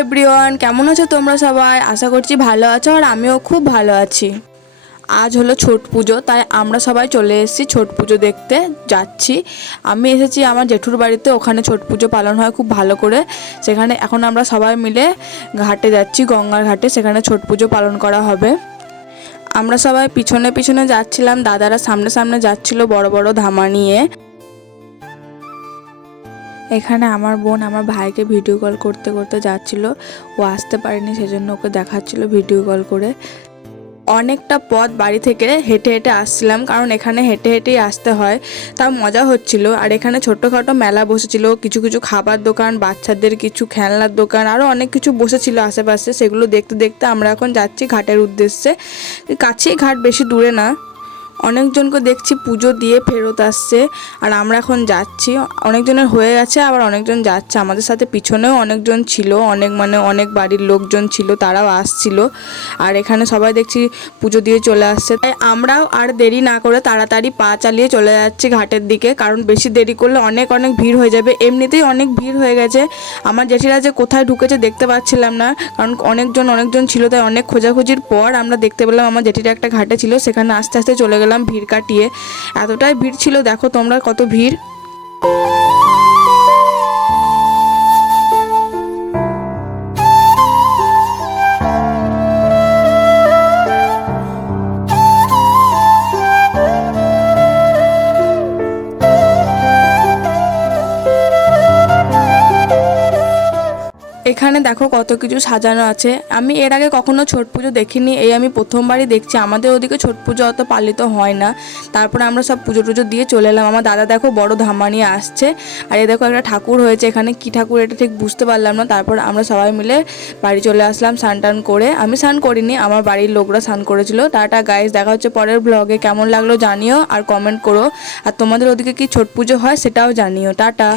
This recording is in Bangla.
এভরিওয়ান, কেমন আছো তোমরা সবাই? আশা করছি ভালো আছো আর আমিও খুব ভালো আছি। আজ হলো ছট পুজো, তাই আমরা সবাই চলে এসেছি ছট পুজো দেখতে যাচ্ছি। আমি এসেছি আমার জেঠুর বাড়িতে, ওখানে ছট পুজো পালন হয় খুব ভালো করে। সেখানে এখন আমরা সবাই মিলে ঘাটে যাচ্ছি, গঙ্গার ঘাটে, সেখানে ছট পুজো পালন করা হবে। আমরা সবাই পিছনে পিছনে যাচ্ছিলাম, দাদারা সামনে সামনে যাচ্ছিল বড় বড় ধামা নিয়ে। এখানে আমার বোন আমার ভাইকে ভিডিও কল করতে করতে যাচ্ছিল, ও আসতে পারেনি, সেজন্য ওকে দেখাচ্ছিল ভিডিও কল করে। অনেকটা পথ বাড়ি থেকে হেঁটে হেঁটে আসছিলাম, কারণ এখানে হেঁটে হেঁটেই আসতে হয়, তাও মজা হচ্ছিল। আর এখানে ছোট্টখাটো মেলা বসেছিল, কিছু কিছু খাবার দোকান, বাচ্চাদের কিছু খেলনার দোকান, আরও অনেক কিছু বসেছিল আশেপাশে। সেগুলো দেখতে দেখতে আমরা এখন যাচ্ছি ঘাটের উদ্দেশ্যে। কাছেই ঘাট, বেশি দূরে না। অনেকজনকে দেখছি পুজো দিয়ে ফেরত আসছে, আর আমরা এখন যাচ্ছি। অনেকজনের হয়ে গেছে, আবার অনেকজন যাচ্ছে। আমাদের সাথে পিছনেও অনেকজন ছিল, অনেক বাড়ির লোকজন ছিল, তারাও আসছিল। আর এখানে সবাই দেখছি পুজো দিয়ে চলে আসছে, তাই আমরাও আর দেরি না করে তাড়াতাড়ি পা চালিয়ে চলে যাচ্ছি ঘাটের দিকে, কারণ বেশি দেরি করলে অনেক ভিড় হয়ে যাবে। এমনিতেই অনেক ভিড় হয়ে গেছে। আমার জেঠিরা যে কোথায় ঢুকেছে দেখতে পাচ্ছিলাম না, কারণ অনেকজন ছিল, তাই অনেক খোঁজাখুঁজির পর আমরা দেখতে পেলাম আমার জেঠিরা একটা ঘাটে ছিল। সেখানে আস্তে আস্তে চলে গেলাম ভিড় কাটিয়ে। এতটাই ভিড় ছিল, দেখো তোমরা কত ভিড়। এখানে দেখো কত কিছু সাজানো আছে। আমি এর আগে কখনো ছট পুজো দেখিনি, এই আমি প্রথমবারই দেখছি। আমাদের ওদিকে ছট পুজো অত পালিত হয় না। তারপরে আমরা সব পুজো টুজো দিয়ে চলে এলাম। আমার দাদা দেখো বড় ধামা নিয়ে আসছে, আর এই দেখো একটা ঠাকুর হয়েছে। এখানে কি ঠাকুর এটা ঠিক বুঝতে পারলাম না। তারপর আমরা সবাই মিলে বাড়ি চলে আসলাম স্নান টান করে। আমি স্নান করিনি, আমার বাড়ির লোকরা স্নান করেছিল। টাটা গাইস, দেখা হচ্ছে পরের ব্লগে। কেমন লাগলো জানিও আর কমেন্ট করো। আর তোমাদের ওদিকে কি ছট পুজো হয় সেটাও জানিও। টাটা।